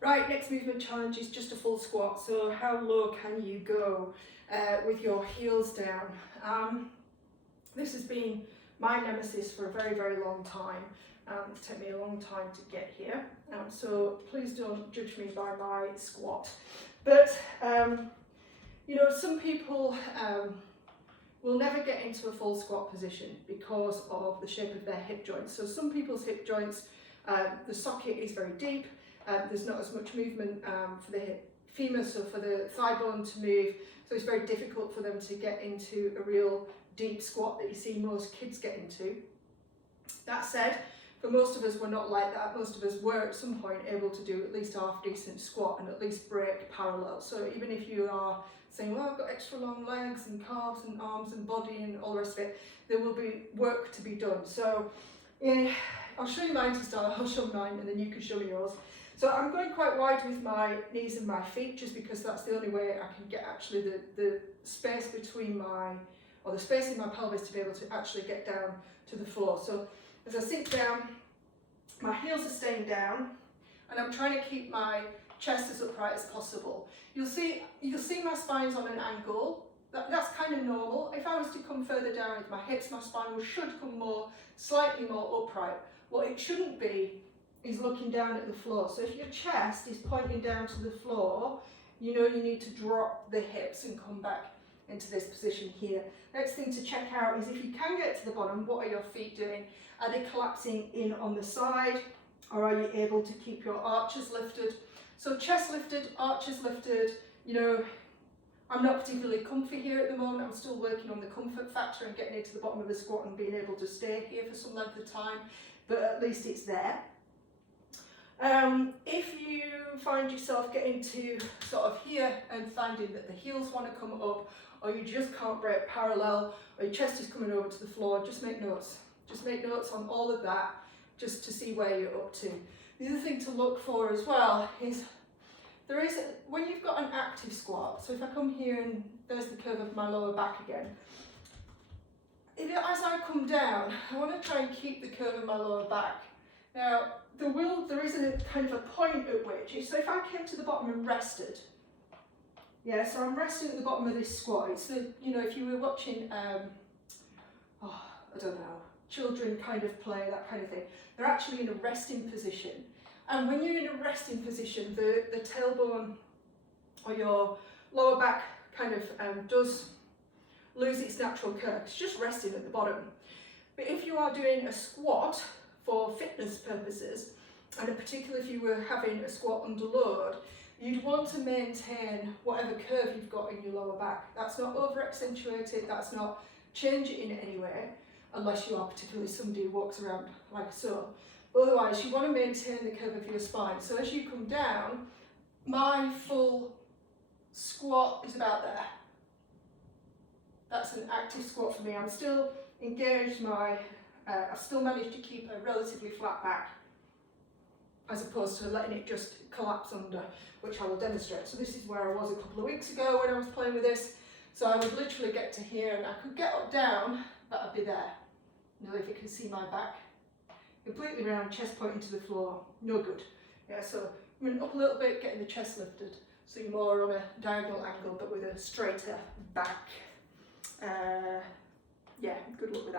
Right, next movement challenge is just a full squat. So how low can you go with your heels down? This has been my nemesis for a very, very long time. It's taken me a long time to get here. So please don't judge me by my squat. But, you know, some people will never get into a full squat position because of the shape of their hip joints. So some people's hip joints, the socket is very deep. There's not as much movement for the femur, so for the thigh bone to move, so it's very difficult for them to get into a real deep squat that you see most kids get into. That said, for most of us, we're not like that. Most of us were at some point able to do at least a half decent squat and at least break parallel. So even if you are saying, well, I've got extra long legs and calves and arms and body and all the rest of it, there will be work to be done. So I'll show you mine to start. I'll show mine and then you can show me yours. So I'm going quite wide with my knees and my feet just because that's the only way I can get actually the space between the space in my pelvis to be able to actually get down to the floor. So as I sink down, my heels are staying down and I'm trying to keep my chest as upright as possible. You'll see my spine's on an angle. That's kind of normal. If I was to come further down with my hips, my spine should come slightly more upright. What it shouldn't be is looking down at the floor. So if your chest is pointing down to the floor, you know you need to drop the hips and come back into this position here. Next thing to check out is if you can get to the bottom, what are your feet doing? Are they collapsing in on the side, or are you able to keep your arches lifted? So chest lifted, arches lifted. You know, I'm not particularly comfy here at the moment. I'm still working on the comfort factor and getting into the bottom of the squat and being able to stay here for some length of time, but at least it's there. If you find yourself getting to sort of here and finding that the heels want to come up, or you just can't break parallel, or your chest is coming over to the floor, just make notes. Just make notes on all of that, just to see where you're up to. The other thing to look for as well is, when you've got an active squat, so if I come here and there's the curve of my lower back again, as I come down, I want to try and keep the curve of my lower back. Now, there is a kind of a point at which, so if I came to the bottom and rested, yeah, so I'm resting at the bottom of this squat. It's the, you know, if you were watching, I don't know, children kind of play, that kind of thing, they're actually in a resting position. And when you're in a resting position, the tailbone or your lower back kind of does lose its natural curve. It's just resting at the bottom. But if you are doing a squat for fitness purposes, and particularly if you were having a squat under load, you'd want to maintain whatever curve you've got in your lower back. That's not over accentuated, that's not change it in any way, unless you are particularly somebody who walks around like so. Otherwise, you want to maintain the curve of your spine. So as you come down, my full squat is about there. That's an active squat for me. I'm still engaged, I've still managed to keep a relatively flat back, as opposed to letting it just collapse under, which I will demonstrate. So this is where I was a couple of weeks ago when I was playing with this. So I would literally get to here and I could get up down, but I'd be there. You know, if you can see my back, completely round, chest pointing to the floor, no good. Yeah, so I'm up a little bit, getting the chest lifted, so you're more on a diagonal angle, but with a straighter back. Yeah, good luck with that.